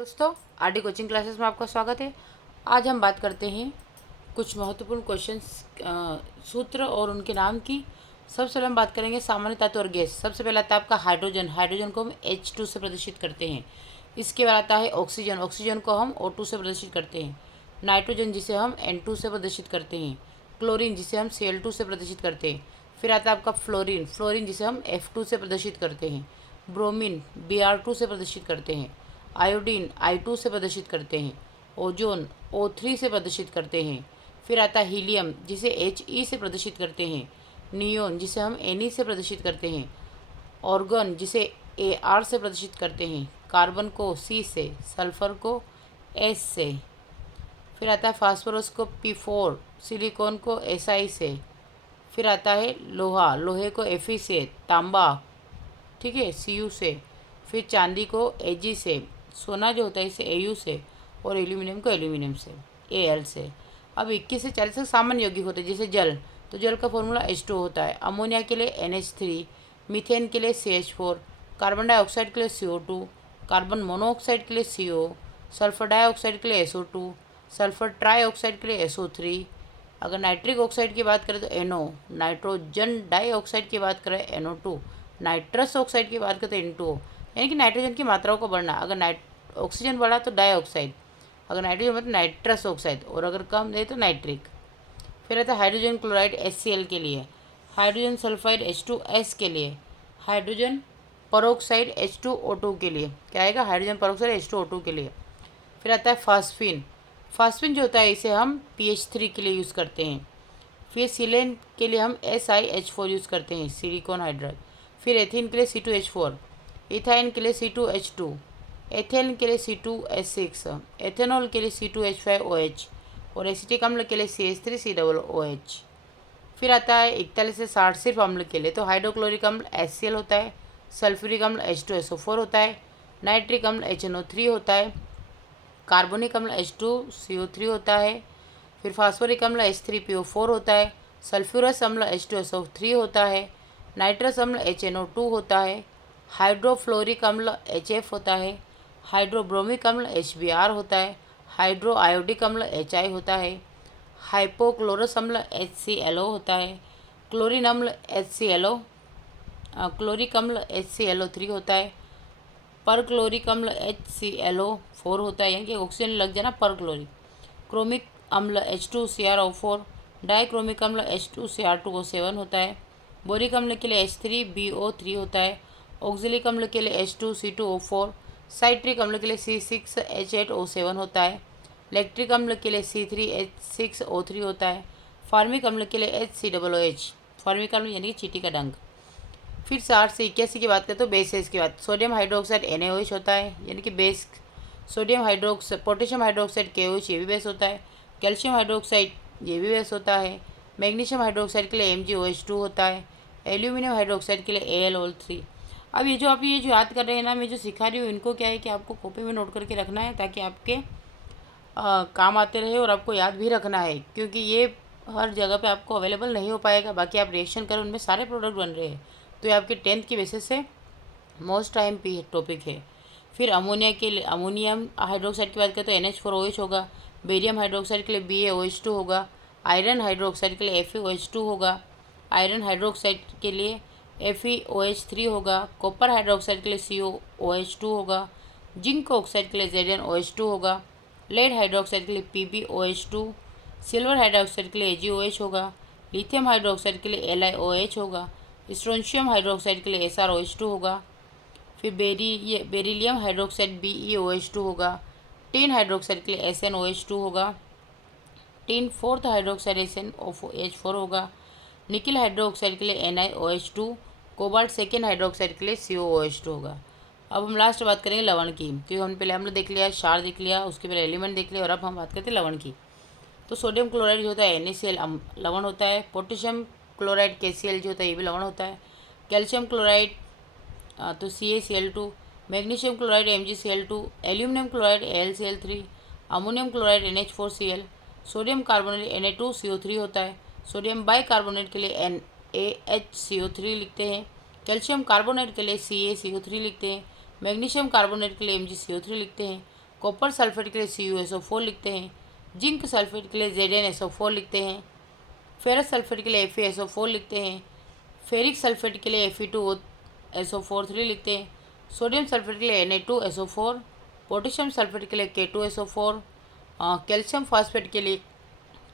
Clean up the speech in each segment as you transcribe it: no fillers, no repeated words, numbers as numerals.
दोस्तों, RD coaching classes में आपका स्वागत है। आज हम बात करते हैं कुछ महत्वपूर्ण क्वेश्चंस, सूत्र और उनके नाम की। सबसे पहले हम बात करेंगे सामान्य तत्व और गैस। सबसे पहले आता है आपका हाइड्रोजन। हाइड्रोजन को हम H2 से प्रदर्शित करते हैं। इसके बाद आता है ऑक्सीजन। ऑक्सीजन को हम O2 से प्रदर्शित करते हैं। नाइट्रोजन, जिसे हम N2 से प्रदर्शित करते हैं। क्लोरीन, जिसे हम Cl2 से प्रदर्शित करते हैं। फिर आता है आपका फ्लोरीन। फ्लोरीन, जिसे हम F2 से प्रदर्शित करते हैं। ब्रोमीन Br2 से प्रदर्शित करते हैं। आयोडीन I2 से प्रदर्शित करते हैं। ओजोन O3 से प्रदर्शित करते हैं। फिर आता है हीलियम, जिसे He से प्रदर्शित करते हैं। नियोन, जिसे हम Ne से प्रदर्शित करते हैं। ऑर्गन, जिसे Ar से प्रदर्शित करते हैं। कार्बन को C से, सल्फर को S से। फिर आता है फास्फोरस को P4, सिलिकॉन को Si से। फिर आता है लोहा, लोहे को Fe से, तांबा ठीक है Cu से। फिर चांदी को Ag से, सोना जो होता है इसे Au से, और एल्यूमिनियम को एल्यूमिनियम से, Al से। अब 21 से 40 तक सामान्य यौगिक होते हैं, जैसे जल, तो जल का फॉर्मूला H2 होता है। अमोनिया के लिए NH3, मीथेन के लिए CH4, कार्बन डाइऑक्साइड के लिए CO2, कार्बन मोनोऑक्साइड के लिए CO, सल्फर डाइऑक्साइड के लिए SO2, सल्फर ट्राईऑक्साइड के लिए SO3। अगर नाइट्रिक ऑक्साइड की बात करें तो NO, नाइट्रोजन डाइऑक्साइड की बात करें NO2, नाइट्रस ऑक्साइड की बात करें तो N2O। यानी कि नाइट्रोजन की मात्राओं को बढ़ना। अगर ऑक्सीजन बढ़ा तो डाइऑक्साइड, अगर नाइट्रोजन बढ़ा तो नाइट्रस ऑक्साइड, और अगर कम दे तो नाइट्रिक। फिर आता है हाइड्रोजन क्लोराइड HCl के लिए, हाइड्रोजन सल्फाइड H2S के लिए, हाइड्रोजन परोक्साइड H2O2 के लिए। क्या आएगा? हाइड्रोजन परोक्साइड H2O2 के लिए। फिर आता है फास्फिन। फास्फिन जो होता है इसे हम PH3 के लिए यूज़ करते हैं। फिर सिलेन के लिए हम SiH4 यूज़ करते हैं, सिलिकॉन हाइड्राइड। फिर एथिन के लिए C2H4, इथाइन के लिए C2H2, एथेन के लिए C2H6, एथेनॉल के लिए C2H5OH, और एसिटिक अम्ल के लिए CH3COOH। फिर आता है 41 से 60 सिर्फ अम्ल के लिए, तो हाइड्रोक्लोरिक अम्ल HCl होता है, सल्फ्यूरिक अम्ल H2SO4 होता है, नाइट्रिक अम्ल HNO3 होता है, कार्बोनिक अम्ल H2CO3 होता है। फिर फास्फोरिक अम्ल H3PO4 होता है, सल्फ्यूरस अम्ल H2SO3 होता है, नाइट्रस अम्ल HNO2 होता है, हाइड्रोफ्लोरिक अम्ल HF होता है, हाइड्रोब्रोमिक अम्ल HBr होता है, हाइड्रो आयोडिक अम्ल HI होता है, हाइपोक्लोरस अम्ल HClO होता है, क्लोरीन अम्ल HClO, क्लोरिक अम्ल HClO3 होता है, परक्लोरिक अम्ल HClO4 होता है, यानी कि ऑक्सीजन लग जाना परक्लोरिक। क्रोमिक अम्ल H2CrO4, डाइक्रोमिक अम्ल H2Cr2O7 होता है, बोरिक अम्ल के लिए H3BO3 होता है, ऑक्जेलिक अम्ल के लिए H2C2O4, साइट्रिक अम्ल के लिए C6H8O7 होता है, लैक्टिक अम्ल के लिए C3H6O3 होता है, फार्मिक अम्ल के लिए HCOOH, फार्मिक अम्ल यानी कि चींटी का डंक। फिर 60 से 81 की बात करें तो बेसेस की बात, सोडियम हाइड्रोक्साइड NaOH होता है, यानी कि base. Sodium hydroxide, potassium hydroxide KOH, ये भी बेस होता है। कैल्शियम हाइड्रोक्साइड, ये भी बेस होता है। मैग्नीशियम हाइड्रोक्साइड के लिए MgOH2 होता है। एल्यूमिनियम हाइड्रोक्साइड के लिए AlOH3। अब ये जो याद कर रहे हैं ना, मैं जो सिखा रही हूँ, इनको क्या है कि आपको कॉपी में नोट करके रखना है, ताकि आपके काम आते रहे और आपको याद भी रखना है, क्योंकि ये हर जगह पे आपको अवेलेबल नहीं हो पाएगा। बाकी आप रिएक्शन करें, उनमें सारे प्रोडक्ट बन रहे हैं, तो ये आपके 10th की बेसिस से मोस्ट टाइम पी टॉपिक है। फिर अमोनिया के लिए, अमोनियम हाइड्रोक्साइड की बात करें तो NH4OH होगा। बेरियम हाइड्रोक्साइड के लिए BaOH2 होगा। आयरन हाइड्रोक्साइड के लिए FeOH2 होगा। आयरन हाइड्रोक्साइड के लिए FeOH3 होगा। कॉपर हाइड्रोक्साइड के लिए COOH2 होगा। जिंक ऑक्साइड के लिए ZnOH2 होगा। लेड हाइड्रोक्साइड के लिए PbOH2। सिल्वर हाइड्रोक्साइड के लिए AgOH होगा। लिथियम हाइड्रोक्साइड के लिए LiOH होगा। स्ट्रोंशियम हाइड्रोक्साइड के लिए SrOH2 होगा। फिर बेरिलियम हाइड्रोक्साइड BeOH2 होगा। टिन हाइड्रोक्साइड के लिए SnOH2 होगा। टिन फोर्थ हाइड्रोक्साइड SnOH4 होगा। निकिल हाइड्रोक्साइड के लिए NiOH2। कोबाल्ट सेकेंड हाइड्रोक्साइड के लिए COOH2 होगा। अब हम लास्ट बात करेंगे लवण की, क्योंकि हमने पहले अम्ल देख लिया, क्षार देख लिया, उसके पहले एलिमेंट देख लिया, और अब हम बात करते हैं लवण की। तो सोडियम क्लोराइड जो होता है NaCl लवण होता है। पोटेशियम क्लोराइड KCl जो होता है ये भी लवण होता है। कैल्शियम क्लोराइड तो CaCl2, magnesium chloride MgCl2, aluminium chloride AlCl3, ammonium chloride NH4Cl, sodium carbonate Na2CO3 होता है। सोडियम बाइकार्बोनेट के लिए NaHCO3 लिखते हैं। कैल्शियम कार्बोनेट के लिए CaCO3 लिखते हैं। मैग्नीशियम कार्बोनेट के लिए MgCO3 लिखते हैं। कॉपर सल्फेट के लिए CuSO4 लिखते हैं। जिंक सल्फेट के लिए ZnSO4 लिखते हैं। फेरस सल्फेट के लिए FeSO4 लिखते हैं। फेरिक सल्फेट के लिए Fe2SO4 लिखते हैं। सोडियम सल्फेट के लिए Na2SO4। पोटेशियम सल्फेट के लिए K2SO4। कैल्शियम फास्फेट के लिए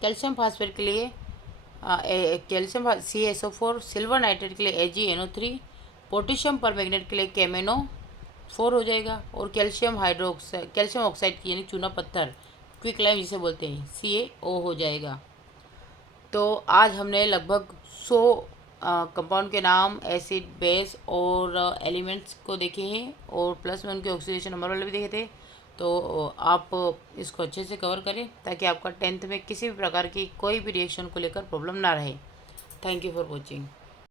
कैल्शियम CaSO4। सिल्वर नाइट्रेट के लिए AgNO3। पोटेशियम परमैंगनेट के लिए KMnO4 हो जाएगा। और कैल्शियम ऑक्साइड की यानी चूना पत्थर क्विक लाइम जिसे बोलते हैं CaO हो जाएगा। तो आज हमने लगभग 100 कंपाउंड के नाम, एसिड, बेस और एलिमेंट्स को देखे हैं और प्लस में उनके ऑक्सीडेशन नंबर वाले भी देखे थे। तो आप इसको अच्छे से कवर करें ताकि आपका 10th में किसी भी प्रकार की कोई भी रिएक्शन को लेकर प्रॉब्लम ना रहे। Thank you for watching.